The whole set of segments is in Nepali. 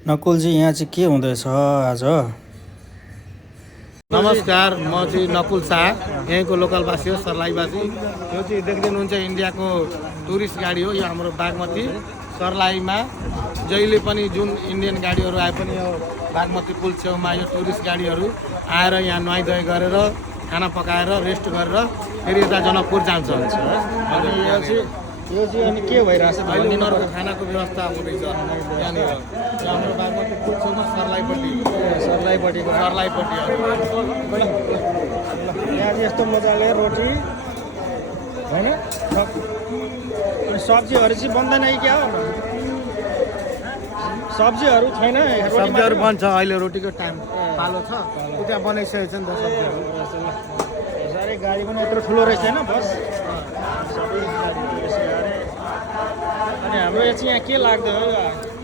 नकुलजी यहाँ चाहिँ के हुँदैछ आज? नमस्कार, म चाहिँ नकुल शाह, यहीँको लोकलवासी हो, सर्लाहीवासी। यो चाहिँ देख्नुहुन्छ इन्डियाको टुरिस्ट गाडी हो। यो हाम्रो बागमती सर्लाहीमा जहिले पनि जुन इन्डियन गाडीहरू आए पनि यो बागमती पुल छेउमा यो टुरिस्ट गाडीहरू आएर यहाँ नुहाइधुवाइ गरेर खाना पकाएर रेस्ट गरेर फेरि यता जनकपुर जान्छ। अनि यो चाहिँ अनि के भइरहेछ? अहिले उनीहरूको खानाको व्यवस्था हुँदैछ यहाँनिर। हाम्रो बागमती पुल छेउमा सर्लाहीपट्टि सर्लाहीपट्टि यहाँ चाहिँ यस्तो मजाले रोटी होइन, अनि सब्जीहरू चाहिँ बन्दैन कि क्या हो? सब्जीहरू छैन? सब्जीहरू बन्छ, अहिले रोटीको टाइम पालो छ, त्यहाँ बनाइसकेको छ नि त सब्जीहरू। साह्रै गाडी पनि यत्रो ठुलो रहेछ होइन, बस अनि हाम्रो यहाँ चाहिँ यहाँ के लाग्दो हो?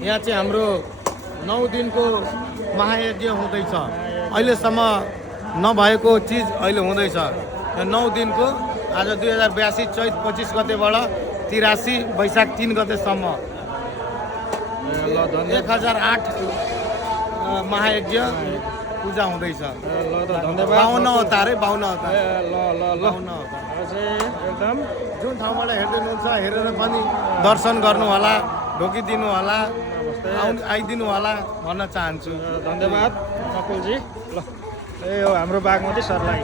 यहाँ चाहिँ हाम्रो 9 दिनको महायज्ञ हुँदैछ। अहिलेसम्म नभएको चिज अहिले हुँदैछ। 9 दिनको आज 2082 चैत 25 गतेबाट 83 वैशाख 3 गतेसम्म 1008 महायज्ञ पूजा हुँदैछ। 52 अवतार है, 52 अवतार। एकदम जुन ठाउँबाट हेर्दै हुनुहुन्छ हेरेर पनि दर्शन गर्नु होला, ढोकिदिनु होला, आइदिनु होला भन्न चाहन्छु। धन्यवाद नकुलजी। ल यो हाम्रो बागमती सर्लाही।